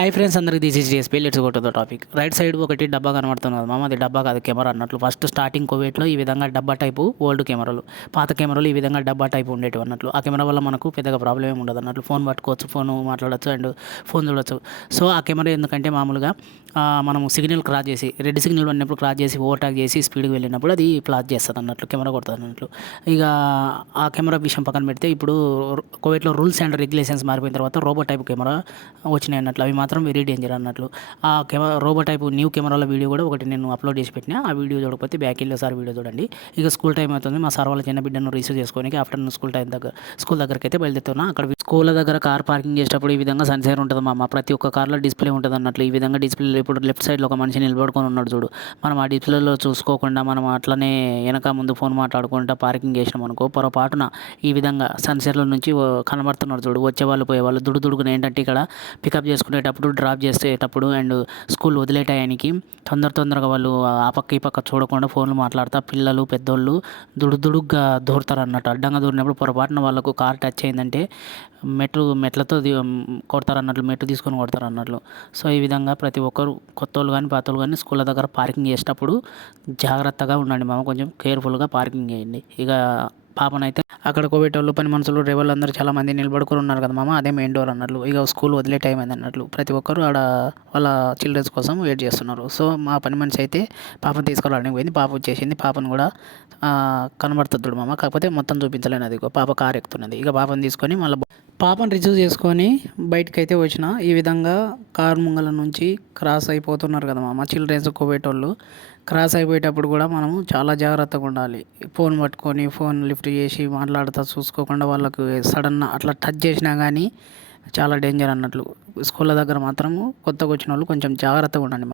High friends అందరికి this చేసి DSP let's కొట్టదో టాపిక్ రైట్ సైడ్ ఒకటి డబ్బా కనబడుతుంది మామ అది డబ్బా కాదు కెమెరా అన్నట్లు. ఫస్ట్ స్టార్టింగ్ కోవిడ్లో ఈ విధంగా డబ్బా టైపు ఓల్డ్ కెమెరాలు పాత కెమెరాలు ఈ విధంగా డబ్బా టైపు ఉండేటివి అన్నట్లు. ఆ కెమెరా వల్ల మనకు పెద్దగా ప్రాబ్లం ఏమి ఉండదు అన్నట్లు. ఫోన్ పట్టుకోవచ్చు ఫోన్ మాట్లాడచ్చు అండ్ ఫోన్ చూడొచ్చు. సో ఆ కెమెరా ఎందుకంటే మామూలుగా మనం మనము సిగ్నల్ క్రాస్ చేసి రెడ్ సిగ్నల్ ఉన్నప్పుడు క్రాస్ చేసి ఓవర్టాక్ చేసి స్పీడ్కి వెళ్ళినప్పుడు అది ఫ్లాష్ చేస్తుంది అన్నట్లు కెమెరా కొడుతుంది అన్నట్లు. ఇక ఆ కెమెరా విషయం పక్కన పెడితే ఇప్పుడు కోవిడ్లో రూల్స్ అండ్ రెగ్యులేషన్స్ మారిపోయిన తర్వాత రోబో టైప్ కెమెరా వచ్చినాయి అన్నట్లు. అవి మాత్రం వెరీ డేంజర్ అన్నట్లు. ఆ కెమెరా రోబో టైప్ న్యూ కెమెరాల వీడియో కూడా ఒకటి నేను అప్లోడ్ చేసి పెట్టిన. ఆ వీడియో చూడకపోతే బ్యాక్ వెళ్ళి సార్ వీడియో చూడండి. ఇక స్కూల్ టైం అవుతుంది. మా సార్ వాళ్ళ చిన్న బిడ్డను రిసీవ్ చేసుకోనికి ఆఫ్టర్నూన్ స్కూల్ టైం దగ్గర స్కూల్ దగ్గరికి అయితే బయలుదేరుతున్నా. అక్కడ స్కూల్ దగ్గర కార్ పార్కింగ్ చేసేటప్పుడు ఈ విధంగా సన్సైర్ ఉంటుంది మా ప్రతి ఒక్క కార్లో డిస్ప్లే ఉంటుంది అన్నట్లు. ఈ విధంగా డిస్ప్లే ఇప్పుడు లెఫ్ట్ సైడ్లో ఒక మనిషి నిలబడుకొని ఉన్నాడు చూడు. మనం ఆ డిస్ప్లేలో చూసుకోకుండా మనం అట్లనే వెనక ముందు ఫోన్ మాట్లాడుకుంటా పార్కింగ్ చేసినాం అనుకో పొరపాటున ఈ విధంగా సన్సెట్ల నుంచి కనబడుతున్నారు చూడు. వచ్చేవాళ్ళు పోయేవాళ్ళు దుడు దుడుకుని ఏంటంటే ఇక్కడ పికప్ చేసుకునేటప్పుడు డ్రాప్ చేసేటప్పుడు అండ్ స్కూల్ వదిలే టయానికి తొందర తొందరగా వాళ్ళు ఆ పక్క ఈ పక్క చూడకుండా ఫోన్లు మాట్లాడతా పిల్లలు పెద్దోళ్ళు దుడు దుడుగ్గా దూరుతారు అన్నట్టు అడ్డంగా దూరినప్పుడు పొరపాటున వాళ్ళకు కార్ టచ్ అయిందంటే మెట్లు మెట్లతో కొడతారు అన్నట్లు మెట్లు తీసుకొని కొడతారు అన్నట్లు సో ఈ విధంగా ప్రతి ఒక్కరు కొత్త వాళ్ళు కానీ పాత వాళ్ళు కానీ స్కూళ్ళ దగ్గర పార్కింగ్ చేసేటప్పుడు జాగ్రత్తగా ఉండండి మామ. కొంచెం కేర్ఫుల్గా పార్కింగ్ చేయండి. ఇక పాపనైతే అక్కడ కోవిటోళ్ళు పని మనుషులు డ్రైవర్లు అందరూ చాలా మంది నిలబడుకొని ఉన్నారు కదా మామ. అదే మెయిన్ డోర్ అన్నట్లు. ఇక స్కూల్ వదిలే టైం అయింది అన్నట్లు. ప్రతి ఒక్కరు ఆడ వాళ్ళ చిల్డ్రన్స్ కోసం వెయిట్ చేస్తున్నారు. సో మా పని మనిషి అయితే పాపను తీసుకురావడానికి పోయింది. పాప వచ్చేసింది. పాపను కూడా కనబడుతుంది మామ. కాకపోతే మొత్తం చూపించలేను అది పాప కారు ఎక్కుతున్నది ఇక పాపను తీసుకొని మళ్ళీ పాపను రిసీవ్ చేసుకొని బయటకు అయితే వచ్చిన ఈ విధంగా కారు ముంగల నుంచి క్రాస్ అయిపోతున్నారు కదా మా చిల్డ్రన్స్ కోవేటోళ్ళు క్రాస్ అయిపోయేటప్పుడు కూడా మనము చాలా జాగ్రత్తగా ఉండాలి. ఫోన్ పట్టుకొని ఫోన్ లిఫ్ట్ చేసి మాట్లాడుతూ చూసుకోకుండా వాళ్ళకు సడన్ అట్లా టచ్ చేసినా కానీ చాలా డేంజర్ అన్నట్లు. స్కూళ్ళ దగ్గర మాత్రము కొత్తగా వచ్చిన వాళ్ళు కొంచెం జాగ్రత్తగా ఉండండి